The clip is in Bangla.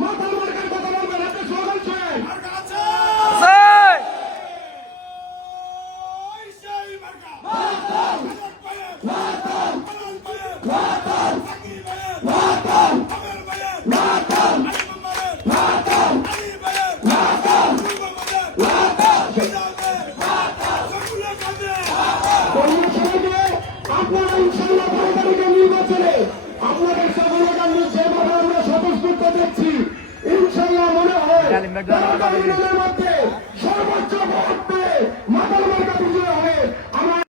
মাথা মার্কার কথা বলবেন, আপনি স্লোগান শোনেন। আপনারা ইনশাআল্লাহ 12 তারিখের নির্বাচনে আপনাদের সফলতা যেভাবে আমরা স্বতঃস্ফূর্ত দেখছি, ইনশাআল্লাহ মনে হয়